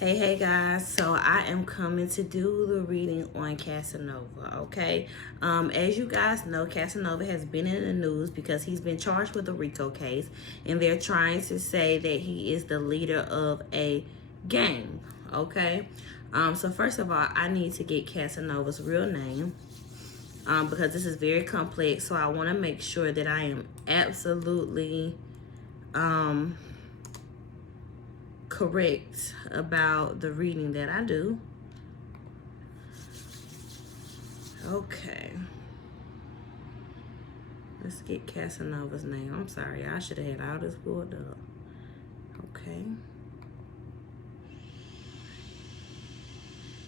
Hey guys, so I am coming to do the reading on Casanova, okay? As you guys know, Casanova has been in the news because he's been charged with a RICO case, and they're trying to say that he is the leader of a gang, okay? So first of all, I need to get Casanova's real name because this is very complex, so I want to make sure that I am absolutely correct about the reading that I do. Okay. Let's get Casanova's name. I'm sorry, I should have had all this pulled up. Okay.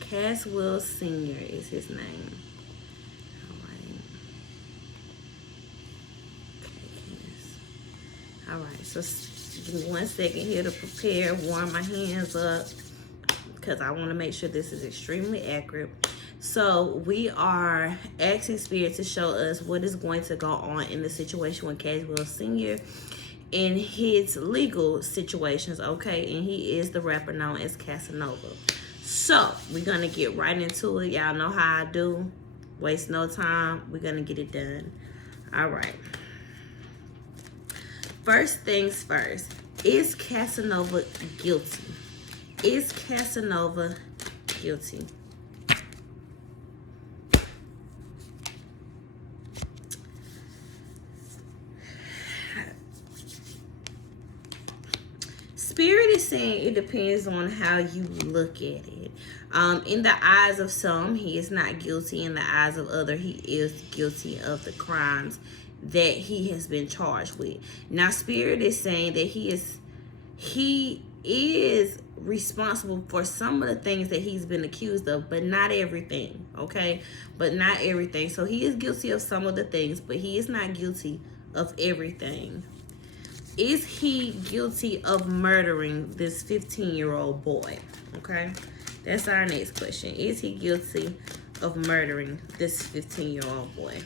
Caswell Sr. is his name. Alright. Okay, Cass. Alright, so give me 1 second here to prepare, warm my hands up, because I want to make sure this is extremely accurate. So we are asking Spirit to show us what is going to go on in the situation with Caswell Sr. in his legal situations, okay? And he is the rapper known as Casanova. So we're going to get right into it. Y'all know how I do. Waste no time. We're going to get it done. All right. First things first. Is Casanova guilty? Is Casanova guilty? Spirit is saying it depends on how you look at it. In the eyes of some, he is not guilty. In the eyes of others, he is guilty of the crimes that he has been charged with. Now, Spirit is saying that he is responsible for some of the things that he's been accused of, but not everything, okay? But not everything. So he is guilty of some of the things, but he is not guilty of everything. Is he guilty of murdering this 15-year-old boy? Okay, that's our next question. Is he guilty of murdering this 15-year-old boy?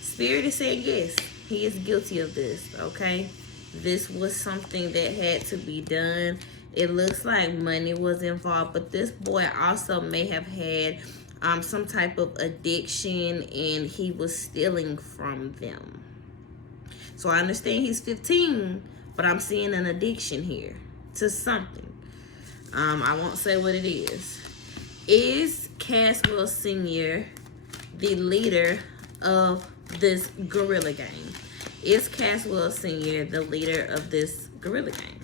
Spirit is saying yes, he is guilty of this, okay? This was something that had to be done. It looks like money was involved, but this boy also may have had some type of addiction, and he was stealing from them. So I understand he's 15, but I'm seeing an addiction here to something. I won't say what it is. Is Caswell Sr. the leader of this guerrilla gang? Is Caswell Sr. the leader of this guerrilla gang?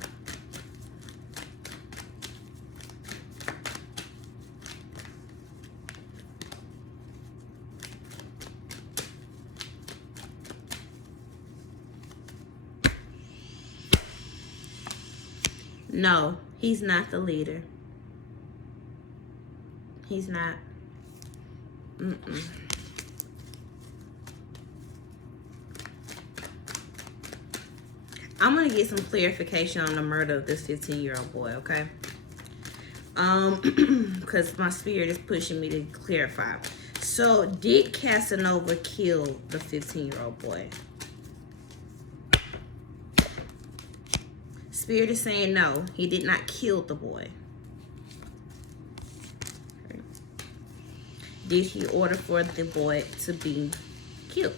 No, he's not the leader. He's not. I'm going to get some clarification on the murder of this 15-year-old boy, okay? Because my spirit is pushing me to clarify. So, did Casanova kill the 15-year-old boy? Spirit is saying no, he did not kill the boy. Okay. Did he order for the boy to be killed?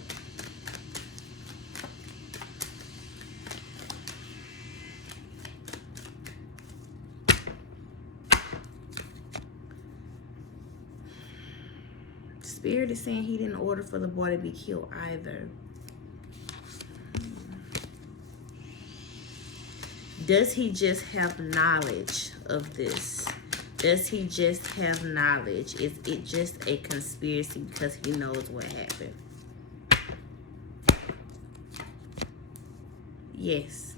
Spirit is saying he didn't order for the boy to be killed either. Does he just have knowledge of this? Does he just have knowledge? Is it just a conspiracy because he knows what happened? Yes.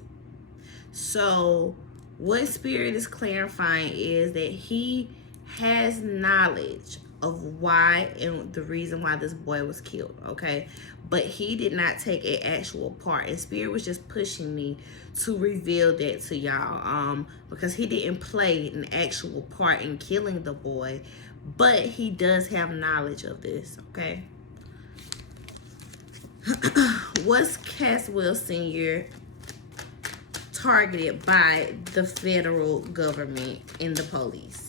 So what Spirit is clarifying is that he has knowledge of why and the reason why this boy was killed, okay? But he did not take an actual part, and Spirit was just pushing me to reveal that to y'all, because he didn't play an actual part in killing the boy, but he does have knowledge of this, okay? Was Caswell Sr. targeted by the federal government and the police?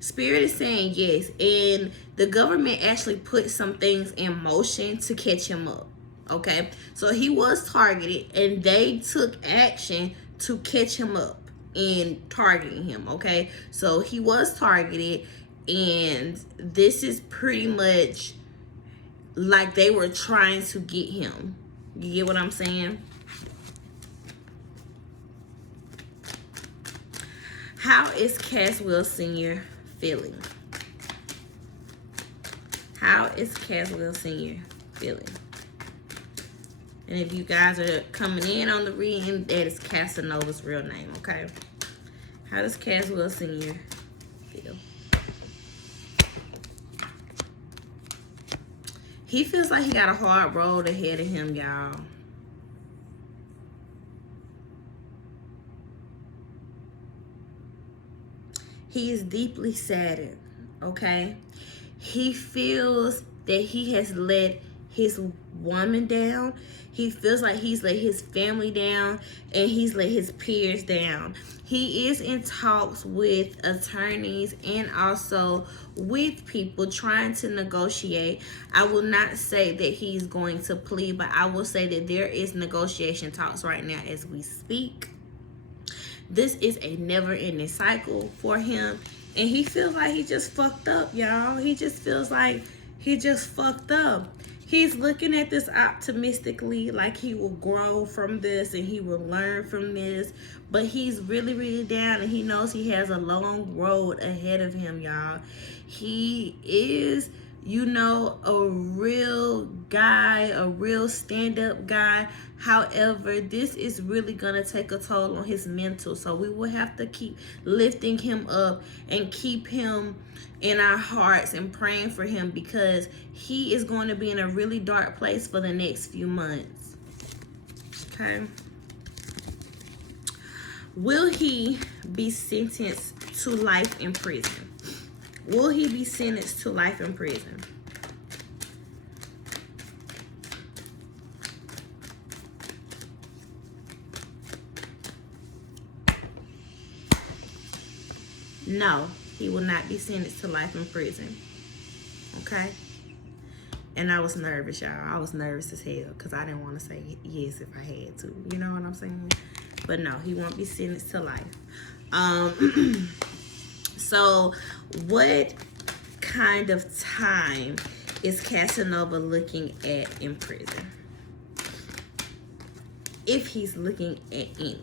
Spirit is saying yes, and the government actually put some things in motion to catch him up, okay? So he was targeted, and they took action to catch him up in targeting him, okay? So he was targeted, and this is pretty much like they were trying to get him. You get what I'm saying? How is Caswell Sr. feeling? How is Caswell Sr. feeling? And if you guys are coming in on the reading, that is Casanova's real name, okay? How does Caswell Sr. feel? He feels like he got a hard road ahead of him, y'all. He is deeply saddened, okay? He feels that he has let his woman down. He feels like he's let his family down, and he's let his peers down. He is in talks with attorneys and also with people trying to negotiate. I will not say that he's going to plead, but I will say that there is negotiation talks right now as we speak. This is a never-ending cycle for him, and he feels like he just fucked up, y'all. He just feels like he just fucked up. He's looking at this optimistically, like he will grow from this and he will learn from this, but he's really, really down, and he knows he has a long road ahead of him, y'all. He is, you know, a real guy, a real stand-up guy. However, this is really going to take a toll on his mental. So we will have to keep lifting him up and keep him in our hearts and praying for him, because he is going to be in a really dark place for the next few months. Okay. Will he be sentenced to life in prison? Will he be sentenced to life in prison? No, he will not be sentenced to life in prison. Okay? And I was nervous, y'all. I was nervous as hell because I didn't want to say yes if I had to. You know what I'm saying? But no, he won't be sentenced to life. So what kind of time is Casanova looking at in prison? If he's looking at any.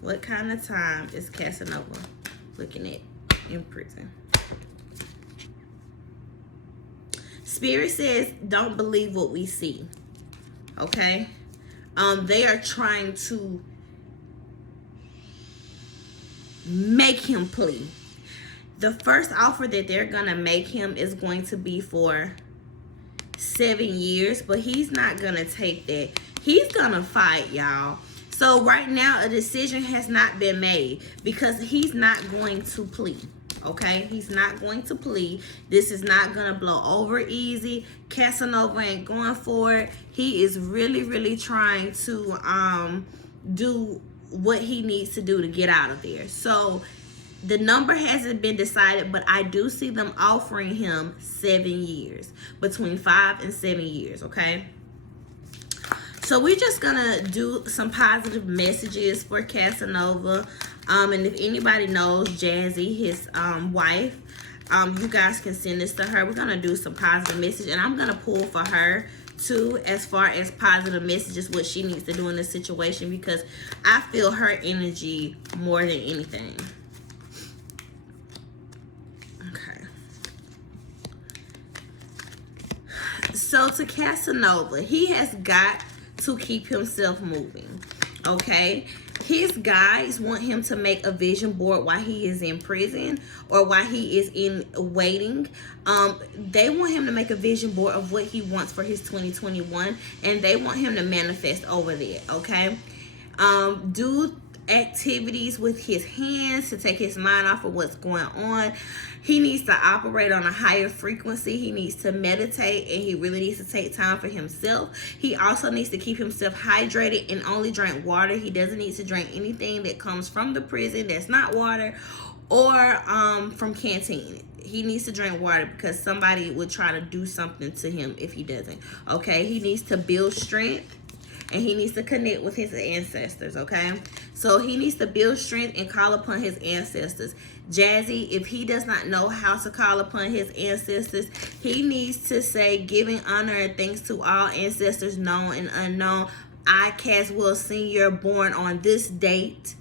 What kind of time is Casanova looking at in prison? Spirit says, don't believe what we see. Okay? They are trying to make him plea. The first offer that they're going to make him is going to be for 7 years, but he's not going to take that. He's going to fight, y'all. So right now, a decision has not been made because he's not going to plead. Okay, he's not going to plead. This is not going to blow over easy. Casanova ain't going for it. He is really, really trying to do what he needs to do to get out of there. So the number hasn't been decided, but I do see them offering him 7 years, between 5 and 7 years. Okay. So we're just gonna do some positive messages for Casanova. And if anybody knows Jazzy, his wife, you guys can send this to her. We're gonna do some positive message, and I'm gonna pull for her too, as far as positive messages, what she needs to do in this situation, because I feel her energy more than anything. Okay. So to Casanova, he has got to keep himself moving. Okay, his guys want him to make a vision board while he is in prison or while he is in waiting. They want him to make a vision board of what he wants for his 2021, and they want him to manifest over there. Okay, do activities with his hands to take his mind off of what's going on. He needs to operate on a higher frequency. He needs to meditate, and he really needs to take time for himself. He also needs to keep himself hydrated and only drink water. He doesn't need to drink anything that comes from the prison that's not water, or from canteen. He needs to drink water because somebody would try to do something to him if he doesn't. Okay, he needs to build strength, and he needs to connect with his ancestors. Okay, so he needs to build strength and call upon his ancestors. Jazzy, if he does not know how to call upon his ancestors, he needs to say, giving honor and thanks to all ancestors known and unknown. I, Caswell Sr., born on this date,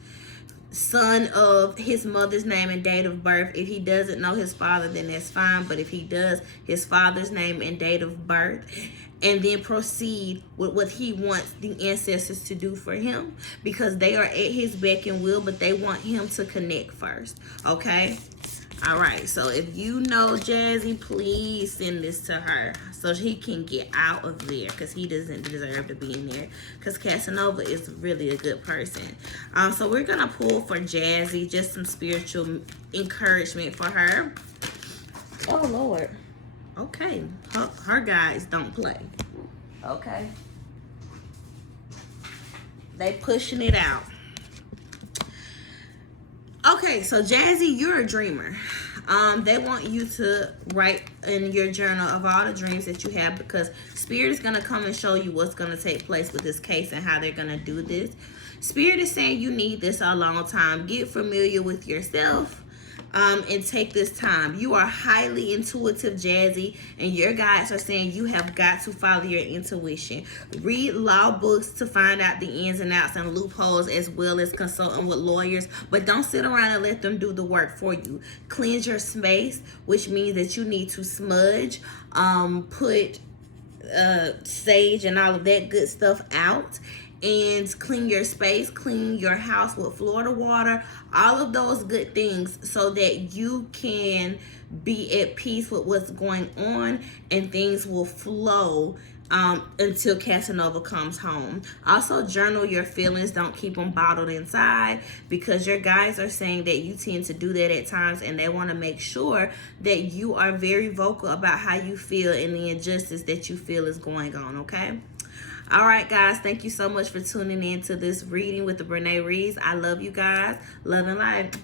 son of his mother's name and date of birth. If he doesn't know his father, then that's fine. But if he does, his father's name and date of birth. And then proceed with what he wants the ancestors to do for him, because they are at his beck and will, but they want him to connect first. Okay? All right. So if you know Jazzy, please send this to her so he can get out of there, because he doesn't deserve to be in there, because Casanova is really a good person. So we're going to pull for Jazzy, just some spiritual encouragement for her. Oh, Lord. Okay, her guys don't play. Okay, they pushing it out. Okay, so Jazzy, you're a dreamer. They want you to write in your journal of all the dreams that you have, because Spirit is gonna come and show you what's gonna take place with this case and how they're gonna do this. Spirit is saying you need this a long time. Get familiar with yourself. And take this time. You are highly intuitive, Jazzy, and your guides are saying you have got to follow your intuition. Read law books to find out the ins and outs and loopholes, as well as consulting with lawyers, but don't sit around and let them do the work for you. Cleanse your space, which means that you need to smudge, put sage and all of that good stuff out, and clean your space, clean your house with Florida water, all of those good things, so that you can be at peace with what's going on, and things will flow until Casanova comes home. Also, journal your feelings. Don't keep them bottled inside, because your guys are saying that you tend to do that at times, and they want to make sure that you are very vocal about how you feel and the injustice that you feel is going on. Okay? All right, guys, thank you so much for tuning in to this reading with the Brene Reads. I love you guys. Love and light.